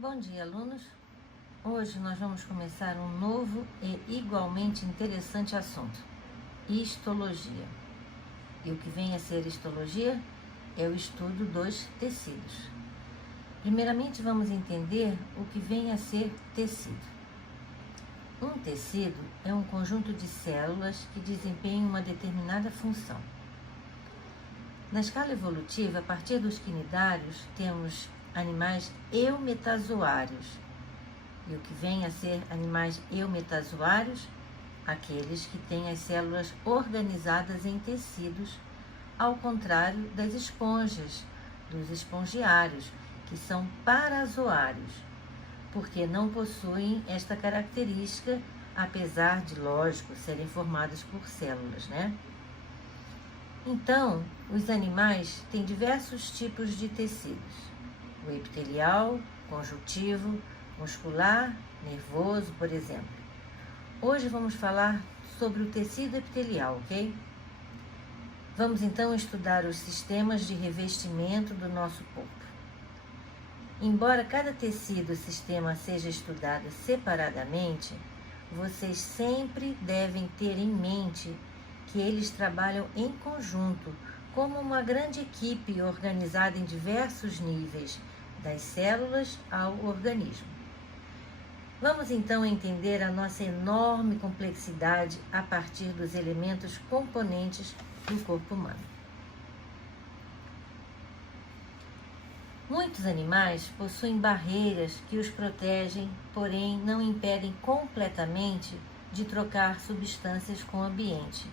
Bom dia, alunos! Hoje nós vamos começar um novo e igualmente interessante assunto: histologia. E o que vem a ser histologia é o estudo dos tecidos. Primeiramente, vamos entender o que vem a ser tecido. Um tecido é um conjunto de células que desempenham uma determinada função. Na escala evolutiva, a partir dos quinidários, temos animais eumetazoários. E o que vem a ser animais eumetazoários? Aqueles que têm as células organizadas em tecidos, ao contrário das esponjas, dos espongiários, que são parazoários, porque não possuem esta característica, apesar de, lógico, serem formados por células, né? Então, os animais têm diversos tipos de tecidos: o epitelial, conjuntivo, muscular, nervoso, por exemplo. Hoje vamos falar sobre o tecido epitelial, ok? Vamos então estudar os sistemas de revestimento do nosso corpo. Embora cada tecido ou sistema seja estudado separadamente, vocês sempre devem ter em mente que eles trabalham em conjunto, como uma grande equipe organizada em diversos níveis, das células ao organismo. Vamos então entender a nossa enorme complexidade a partir dos elementos componentes do corpo humano. Muitos animais possuem barreiras que os protegem, porém não impedem completamente de trocar substâncias com o ambiente,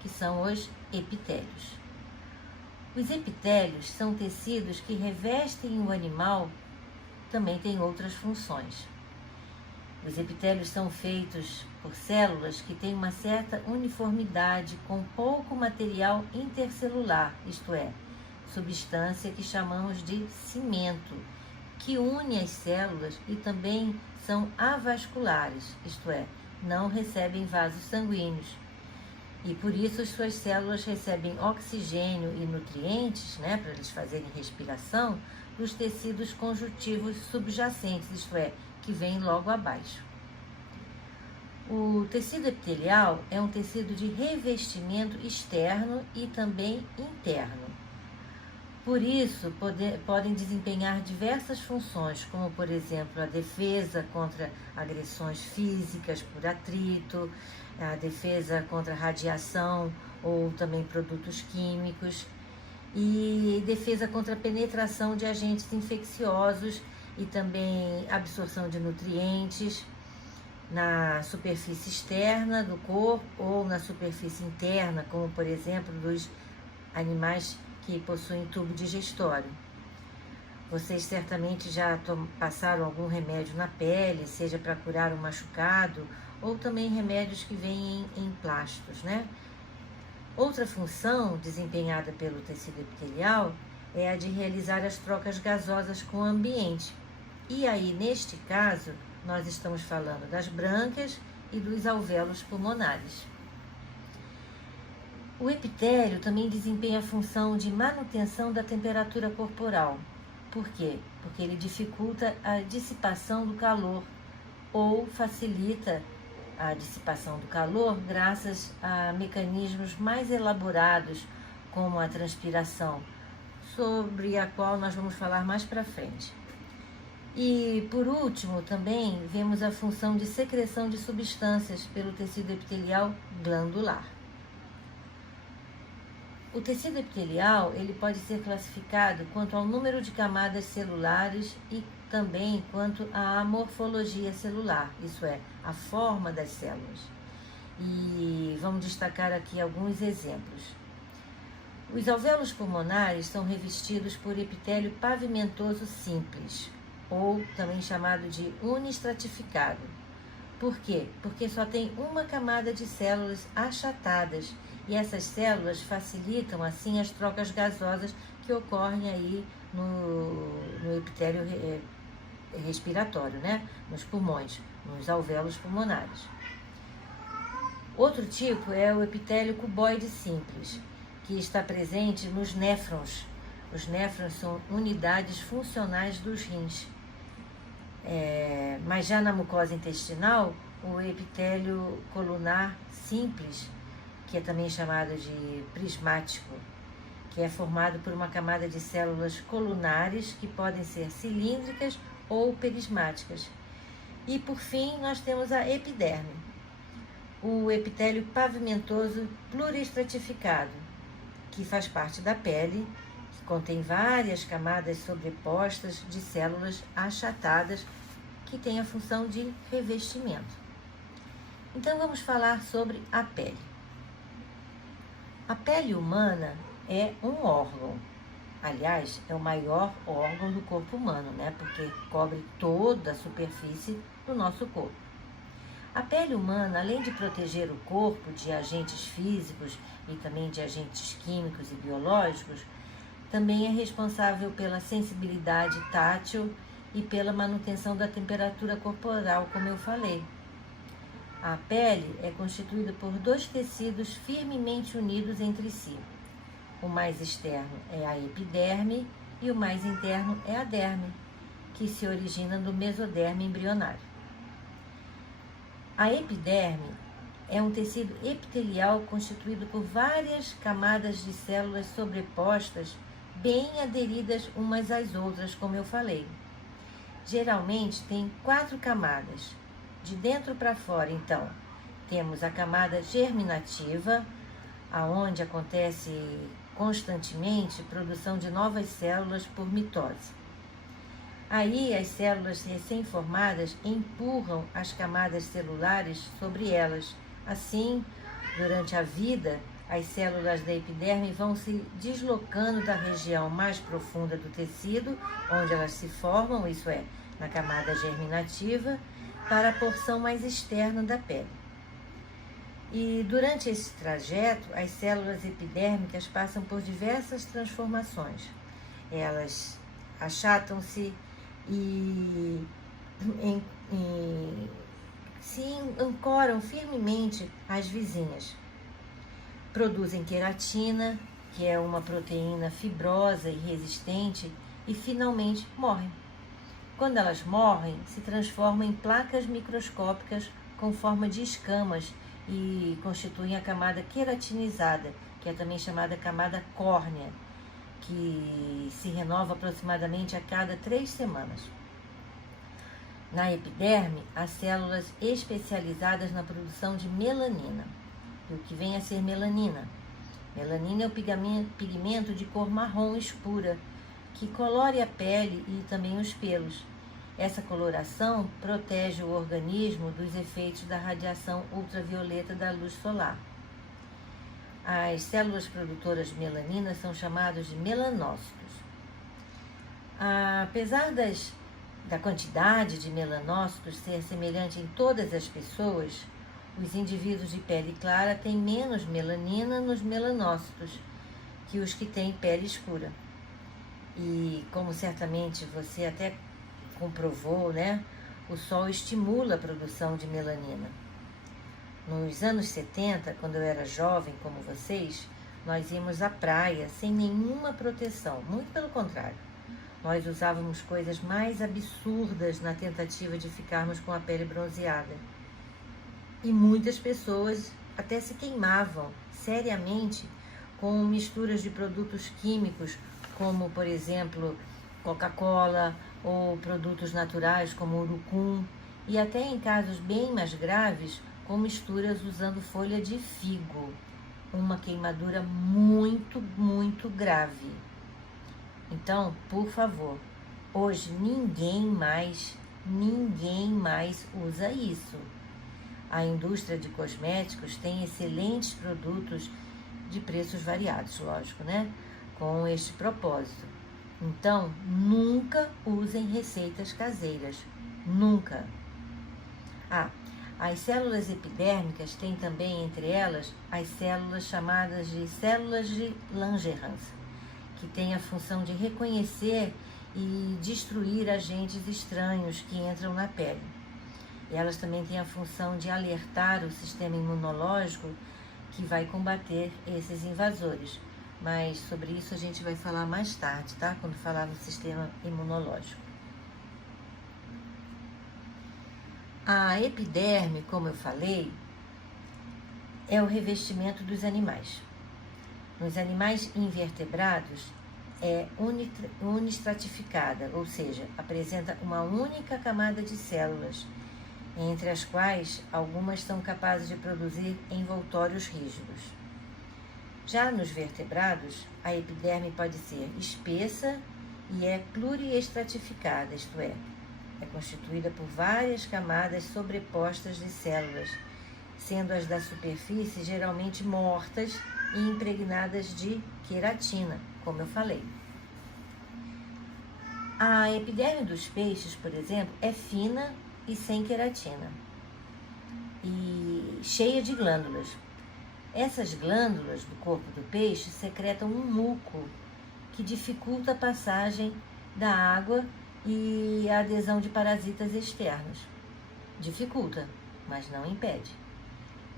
que são os epitélios. Os epitélios são tecidos que revestem o animal, também têm outras funções. Os epitélios são feitos por células que têm uma certa uniformidade com pouco material intercelular, isto é, substância que chamamos de cimento, que une as células e também são avasculares, isto é, não recebem vasos sanguíneos. E por isso suas células recebem oxigênio e nutrientes, para eles fazerem respiração, dos tecidos conjuntivos subjacentes, isto é, que vem logo abaixo. O tecido epitelial é um tecido de revestimento externo e também interno. Por isso, podem desempenhar diversas funções, como, por exemplo, a defesa contra agressões físicas por atrito, a defesa contra radiação ou também produtos químicos, e defesa contra a penetração de agentes infecciosos e também absorção de nutrientes na superfície externa do corpo ou na superfície interna, como, por exemplo, dos animais que possuem tubo digestório. Vocês certamente já passaram algum remédio na pele, seja para curar um machucado, ou também remédios que vêm em plásticos, Outra função desempenhada pelo tecido epitelial é a de realizar as trocas gasosas com o ambiente. E aí, neste caso, nós estamos falando das brânquias e dos alvéolos pulmonares. O epitélio também desempenha a função de manutenção da temperatura corporal. Por quê? Porque ele dificulta a dissipação do calor ou facilita a dissipação do calor graças a mecanismos mais elaborados, como a transpiração, sobre a qual nós vamos falar mais para frente. E, por último, também vemos a função de secreção de substâncias pelo tecido epitelial glandular. O tecido epitelial ele pode ser classificado quanto ao número de camadas celulares e também quanto à morfologia celular, isso é, a forma das células. E vamos destacar aqui alguns exemplos. Os alvéolos pulmonares são revestidos por epitélio pavimentoso simples, ou também chamado de unistratificado. Por quê? Porque só tem uma camada de células achatadas, e essas células facilitam assim as trocas gasosas que ocorrem aí no epitélio respiratório, nos pulmões, nos alvéolos pulmonares. Outro tipo é o epitélio cuboide simples, que está presente nos néfrons. Os néfrons são unidades funcionais dos rins. Mas já na mucosa intestinal, o epitélio colunar simples, que é também chamado de prismático, que é formado por uma camada de células colunares que podem ser cilíndricas ou perismáticas. E por fim, nós temos a epiderme, o epitélio pavimentoso pluriestratificado, que faz parte da pele, que contém várias camadas sobrepostas de células achatadas que têm a função de revestimento. Então vamos falar sobre a pele. A pele humana é um órgão. Aliás, é o maior órgão do corpo humano, né? Porque cobre toda a superfície do nosso corpo. A pele humana, além de proteger o corpo de agentes físicos e também de agentes químicos e biológicos, também é responsável pela sensibilidade tátil e pela manutenção da temperatura corporal, como eu falei. A pele é constituída por dois tecidos firmemente unidos entre si. O mais externo é a epiderme e o mais interno é a derme, que se origina do mesoderme embrionário. A epiderme é um tecido epitelial constituído por várias camadas de células sobrepostas, bem aderidas umas às outras, como eu falei. Geralmente tem 4 camadas. De dentro para fora, então, temos a camada germinativa, aonde acontece constantemente produção de novas células por mitose. Aí as células recém-formadas empurram as camadas celulares sobre elas. Assim, durante a vida, as células da epiderme vão se deslocando da região mais profunda do tecido, onde elas se formam, isso é, na camada germinativa, para a porção mais externa da pele. E durante esse trajeto, as células epidérmicas passam por diversas transformações. Elas achatam-se e se ancoram firmemente às vizinhas. Produzem queratina, que é uma proteína fibrosa e resistente, e finalmente morrem. Quando elas morrem, se transformam em placas microscópicas com forma de escamas e constituem a camada queratinizada, que é também chamada camada córnea, que se renova aproximadamente a cada 3 semanas. Na epiderme, há células especializadas na produção de melanina. E o que vem a ser melanina? Melanina é o pigmento de cor marrom escura, que colore a pele e também os pelos. Essa coloração protege o organismo dos efeitos da radiação ultravioleta da luz solar. As células produtoras de melanina são chamadas de melanócitos. Apesar da quantidade de melanócitos ser semelhante em todas as pessoas, os indivíduos de pele clara têm menos melanina nos melanócitos que os que têm pele escura. E como certamente você até comprovou, né? O sol estimula a produção de melanina. Nos anos 70, quando eu era jovem como vocês, nós íamos à praia sem nenhuma proteção, muito pelo contrário. Nós usávamos coisas mais absurdas na tentativa de ficarmos com a pele bronzeada. E muitas pessoas até se queimavam seriamente com misturas de produtos químicos, como, por exemplo, Coca-Cola ou produtos naturais como urucum, e até em casos bem mais graves, com misturas usando folha de figo, uma queimadura muito, muito grave. Então, por favor, hoje ninguém mais usa isso. A indústria de cosméticos tem excelentes produtos de preços variados, lógico, né? Com este propósito. Então, nunca usem receitas caseiras. Nunca. As células epidérmicas têm também entre elas as células chamadas de células de Langerhans, que têm a função de reconhecer e destruir agentes estranhos que entram na pele. E elas também têm a função de alertar o sistema imunológico que vai combater esses invasores. Mas sobre isso a gente vai falar mais tarde, tá? Quando falar no sistema imunológico. A epiderme, como eu falei, é o revestimento dos animais. Nos animais invertebrados é unistratificada, ou seja, apresenta uma única camada de células, entre as quais algumas são capazes de produzir envoltórios rígidos. Já nos vertebrados, a epiderme pode ser espessa e é pluriestratificada, isto é constituída por várias camadas sobrepostas de células, sendo as da superfície geralmente mortas e impregnadas de queratina, como eu falei. A epiderme dos peixes, por exemplo, é fina e sem queratina e cheia de glândulas. Essas glândulas do corpo do peixe secretam um muco que dificulta a passagem da água e a adesão de parasitas externos. Dificulta, mas não impede.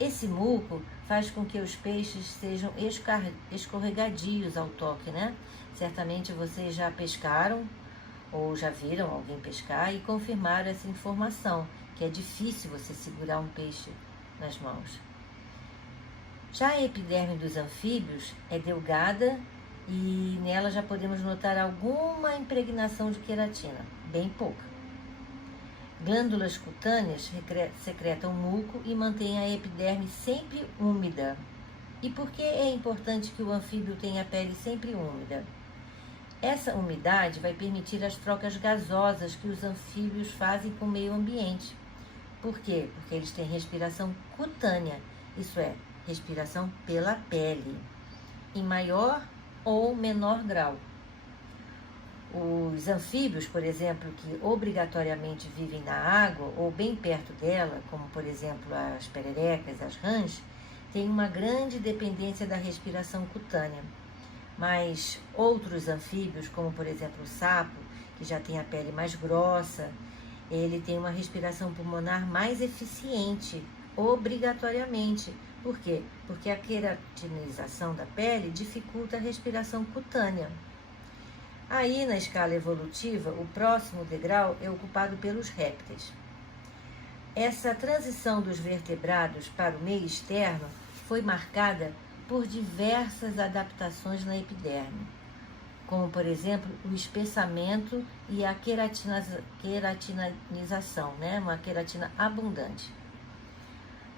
Esse muco faz com que os peixes sejam escorregadios ao toque, né? Certamente vocês já pescaram ou já viram alguém pescar e confirmaram essa informação, que é difícil você segurar um peixe nas mãos. Já a epiderme dos anfíbios é delgada e nela já podemos notar alguma impregnação de queratina, bem pouca. Glândulas cutâneas secretam muco e mantêm a epiderme sempre úmida. E por que é importante que o anfíbio tenha a pele sempre úmida? Essa umidade vai permitir as trocas gasosas que os anfíbios fazem com o meio ambiente. Por quê? Porque eles têm respiração cutânea, isso é, respiração pela pele, em maior ou menor grau. Os anfíbios, por exemplo, que obrigatoriamente vivem na água ou bem perto dela, como por exemplo as pererecas, as rãs, têm uma grande dependência da respiração cutânea. Mas outros anfíbios, como por exemplo o sapo, que já tem a pele mais grossa, ele tem uma respiração pulmonar mais eficiente, obrigatoriamente. Por quê? Porque a queratinização da pele dificulta a respiração cutânea. Aí, na escala evolutiva, o próximo degrau é ocupado pelos répteis. Essa transição dos vertebrados para o meio externo foi marcada por diversas adaptações na epiderme, como, por exemplo, o espessamento e a queratinização, né? Uma queratina abundante.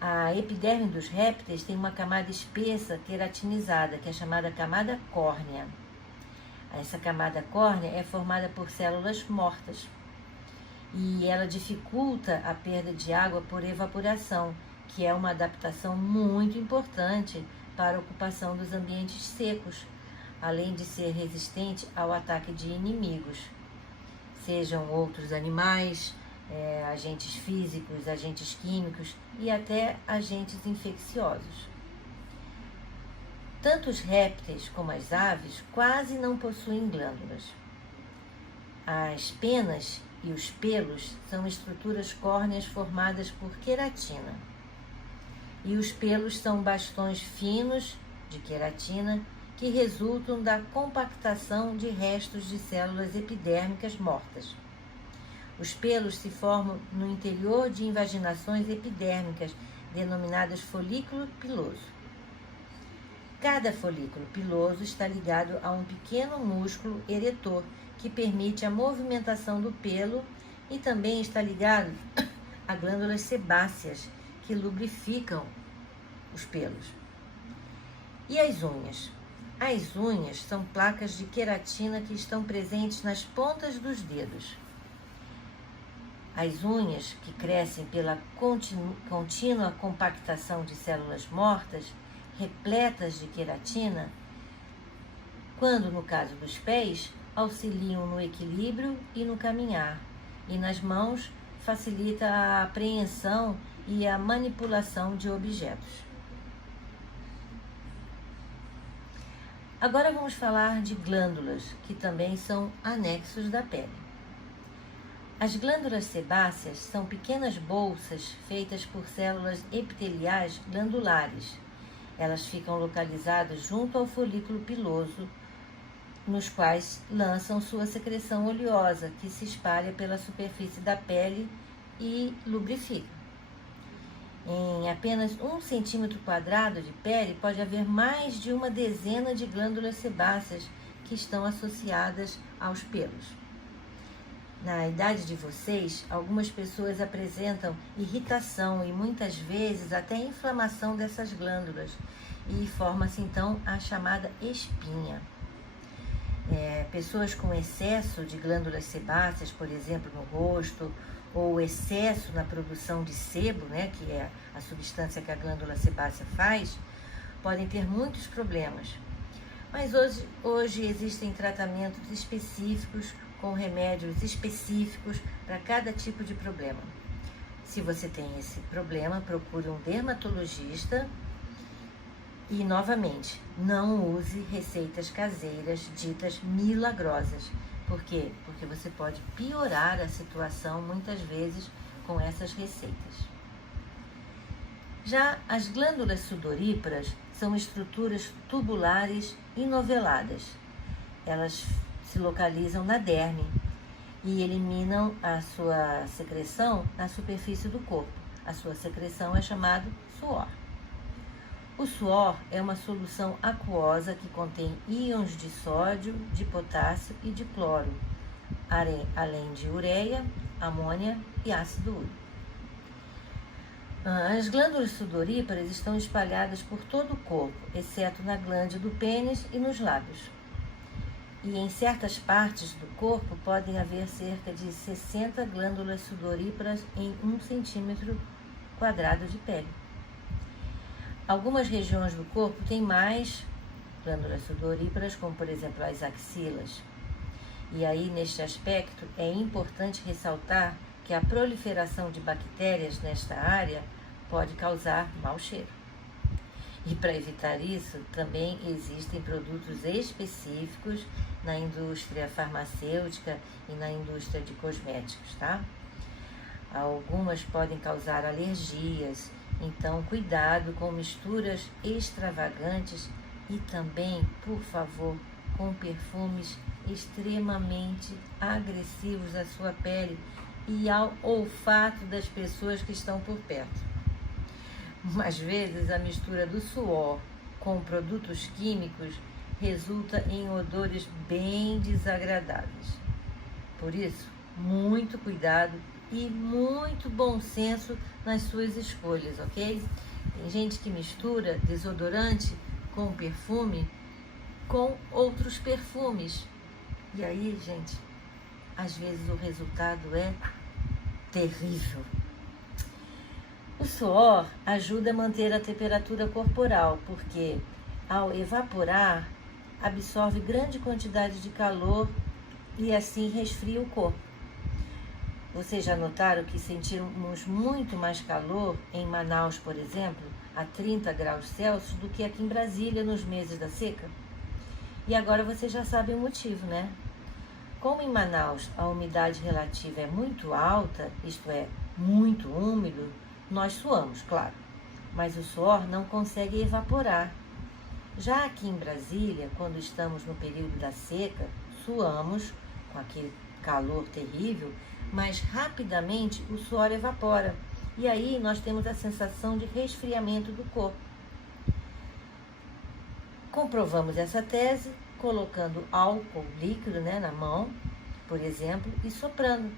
A epiderme dos répteis tem uma camada espessa queratinizada, que é chamada camada córnea. Essa camada córnea é formada por células mortas e ela dificulta a perda de água por evaporação, que é uma adaptação muito importante para a ocupação dos ambientes secos, além de ser resistente ao ataque de inimigos, sejam outros animais, agentes físicos, agentes químicos e até agentes infecciosos. Tanto os répteis como as aves quase não possuem glândulas. As penas e os pelos são estruturas córneas formadas por queratina. E os pelos são bastões finos de queratina que resultam da compactação de restos de células epidérmicas mortas. Os pelos se formam no interior de invaginações epidérmicas, denominadas folículo piloso. Cada folículo piloso está ligado a um pequeno músculo eretor, que permite a movimentação do pelo, e também está ligado a glândulas sebáceas, que lubrificam os pelos. E as unhas? As unhas são placas de queratina que estão presentes nas pontas dos dedos. As unhas, que crescem pela contínua compactação de células mortas, repletas de queratina, quando, no caso dos pés, auxiliam no equilíbrio e no caminhar, e nas mãos facilita a apreensão e a manipulação de objetos. Agora vamos falar de glândulas, que também são anexos da pele. As glândulas sebáceas são pequenas bolsas feitas por células epiteliais glandulares. Elas ficam localizadas junto ao folículo piloso, nos quais lançam sua secreção oleosa, que se espalha pela superfície da pele e lubrifica. Em apenas 1 centímetro quadrado de pele pode haver mais de uma dezena de glândulas sebáceas que estão associadas aos pelos. Na idade de vocês, algumas pessoas apresentam irritação e muitas vezes até inflamação dessas glândulas e forma-se então a chamada espinha. Pessoas com excesso de glândulas sebáceas, por exemplo, no rosto, ou excesso na produção de sebo, né, que é a substância que a glândula sebácea faz, podem ter muitos problemas. Mas hoje existem tratamentos específicos com remédios específicos para cada tipo de problema. Se você tem esse problema, procure um dermatologista e, novamente, não use receitas caseiras ditas milagrosas. Por quê? Porque você pode piorar a situação muitas vezes com essas receitas. Já as glândulas sudoríparas são estruturas tubulares inoveladas. Elas se localizam na derme e eliminam a sua secreção na superfície do corpo. A sua secreção é chamada suor. O suor é uma solução aquosa que contém íons de sódio, de potássio e de cloro, além de ureia, amônia e ácido úrico. As glândulas sudoríparas estão espalhadas por todo o corpo, exceto na glândula do pênis e nos lábios. E em certas partes do corpo podem haver cerca de 60 glândulas sudoríparas em 1 centímetro quadrado de pele. Algumas regiões do corpo têm mais glândulas sudoríparas, como por exemplo as axilas. E aí, neste aspecto, é importante ressaltar que a proliferação de bactérias nesta área pode causar mau cheiro. E para evitar isso, também existem produtos específicos na indústria farmacêutica e na indústria de cosméticos, tá? Algumas podem causar alergias, então cuidado com misturas extravagantes e também, por favor, com perfumes extremamente agressivos à sua pele e ao olfato das pessoas que estão por perto. Às vezes, a mistura do suor com produtos químicos resulta em odores bem desagradáveis. Por isso, muito cuidado e muito bom senso nas suas escolhas, ok? Tem gente que mistura desodorante com perfume com outros perfumes. E aí, gente, às vezes o resultado é terrível. O suor ajuda a manter a temperatura corporal, porque ao evaporar, absorve grande quantidade de calor e assim resfria o corpo. Vocês já notaram que sentimos muito mais calor em Manaus, por exemplo, a 30 graus Celsius, do que aqui em Brasília nos meses da seca? E agora vocês já sabem o motivo, né? Como em Manaus a umidade relativa é muito alta, isto é, muito úmido, nós suamos, claro, mas o suor não consegue evaporar. Já aqui em Brasília, quando estamos no período da seca, suamos com aquele calor terrível, mas rapidamente o suor evapora. E aí nós temos a sensação de resfriamento do corpo. Comprovamos essa tese colocando álcool líquido, na mão, por exemplo, e soprando.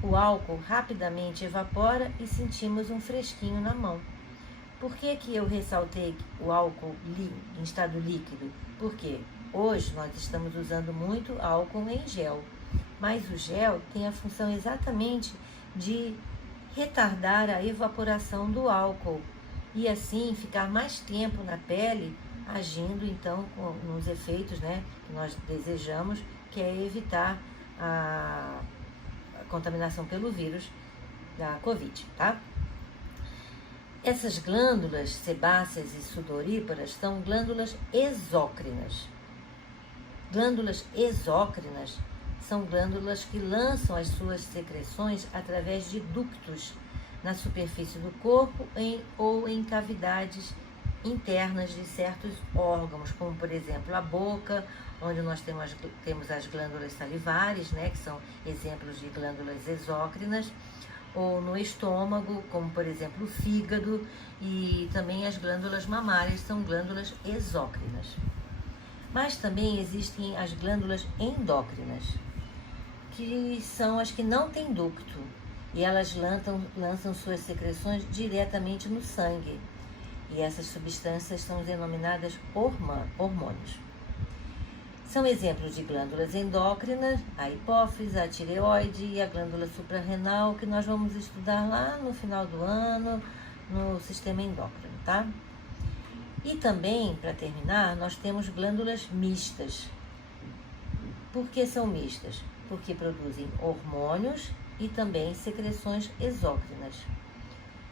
O álcool rapidamente evapora e sentimos um fresquinho na mão. Por que eu ressaltei o álcool em estado líquido? Porque hoje nós estamos usando muito álcool em gel, mas o gel tem a função exatamente de retardar a evaporação do álcool e assim ficar mais tempo na pele, agindo então nos efeitos que nós desejamos, que é evitar a contaminação pelo vírus da Covid, tá? Essas glândulas sebáceas e sudoríparas são glândulas exócrinas. Glândulas exócrinas são glândulas que lançam as suas secreções através de ductos na superfície do corpo ou em cavidades internas de certos órgãos, como por exemplo a boca, onde nós temos as glândulas salivares, que são exemplos de glândulas exócrinas, ou no estômago, como por exemplo o fígado, e também as glândulas mamárias são glândulas exócrinas. Mas também existem as glândulas endócrinas, que são as que não têm ducto, e elas lançam suas secreções diretamente no sangue. E essas substâncias são denominadas hormônios. São exemplos de glândulas endócrinas, a hipófise, a tireoide e a glândula suprarrenal, que nós vamos estudar lá no final do ano, no sistema endócrino, tá? E também, para terminar, nós temos glândulas mistas. Por que são mistas? Porque produzem hormônios e também secreções exócrinas.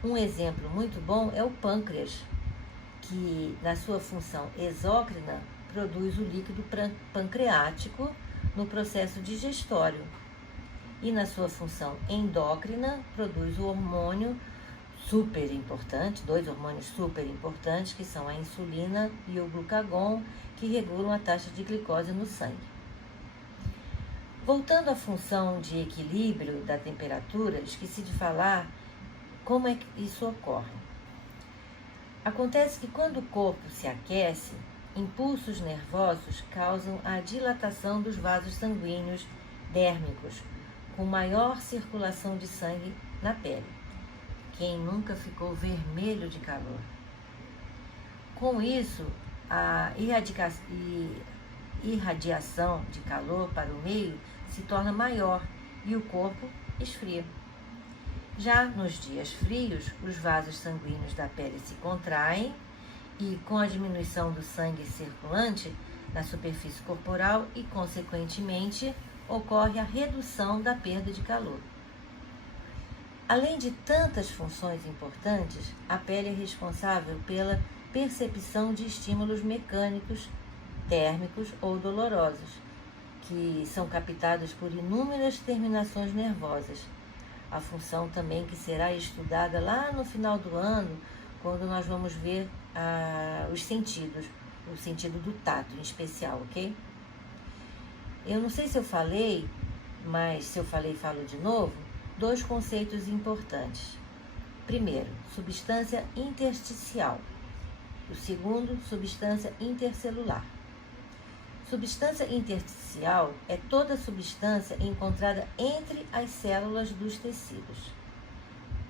Um exemplo muito bom é o pâncreas, que na sua função exócrina produz o líquido pancreático no processo digestório e na sua função endócrina produz o hormônio super importante, dois hormônios super importantes, que são a insulina e o glucagon, que regulam a taxa de glicose no sangue. Voltando à função de equilíbrio da temperatura, esqueci de falar como é que isso ocorre. Acontece que quando o corpo se aquece, impulsos nervosos causam a dilatação dos vasos sanguíneos dérmicos, com maior circulação de sangue na pele. Quem nunca ficou vermelho de calor? Com isso, a irradiação de calor para o meio se torna maior e o corpo esfria. Já nos dias frios, os vasos sanguíneos da pele se contraem e, com a diminuição do sangue circulante na superfície corporal e, consequentemente, ocorre a redução da perda de calor. Além de tantas funções importantes, a pele é responsável pela percepção de estímulos mecânicos, térmicos ou dolorosos, que são captados por inúmeras terminações nervosas. A função também que será estudada lá no final do ano, quando nós vamos ver os sentidos, o sentido do tato em especial, ok? Eu não sei se eu falei, mas se eu falei, falo de novo, dois conceitos importantes. Primeiro, substância intersticial. O segundo, substância intercelular. Substância intersticial é toda substância encontrada entre as células dos tecidos.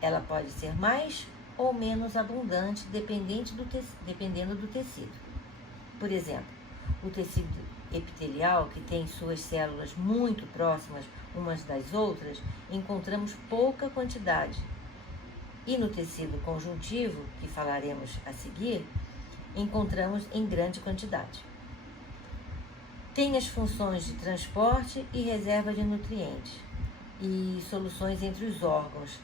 Ela pode ser mais ou menos abundante dependendo do tecido. Por exemplo, o tecido epitelial, que tem suas células muito próximas umas das outras, encontramos pouca quantidade. E no tecido conjuntivo, que falaremos a seguir, encontramos em grande quantidade. Tem as funções de transporte e reserva de nutrientes e soluções entre os órgãos,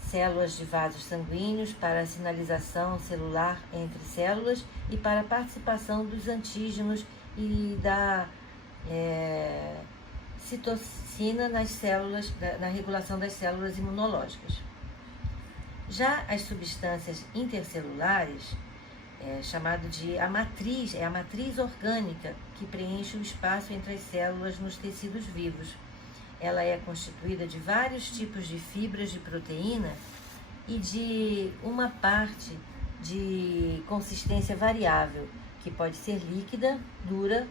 células de vasos sanguíneos para a sinalização celular entre células e para a participação dos antígenos e da citocina nas células, na regulação das células imunológicas. Já as substâncias intercelulares, chamado de a matriz orgânica que preenche o espaço entre as células nos tecidos vivos. Ela é constituída de vários tipos de fibras de proteína e de uma parte de consistência variável, que pode ser líquida, dura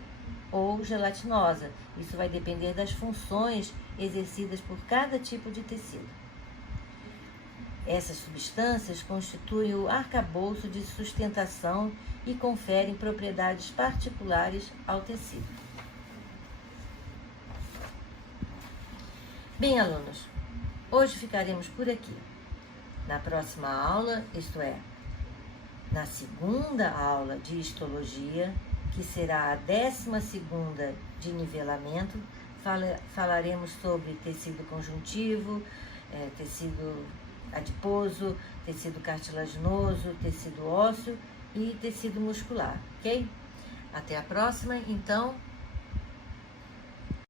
ou gelatinosa. Isso vai depender das funções exercidas por cada tipo de tecido. Essas substâncias constituem o arcabouço de sustentação e conferem propriedades particulares ao tecido. Bem, alunos, hoje ficaremos por aqui. Na próxima aula, isto é, na segunda aula de histologia, que será a 12ª de nivelamento, falaremos sobre tecido conjuntivo, tecido adiposo, tecido cartilaginoso, tecido ósseo e tecido muscular, ok? Até a próxima, então.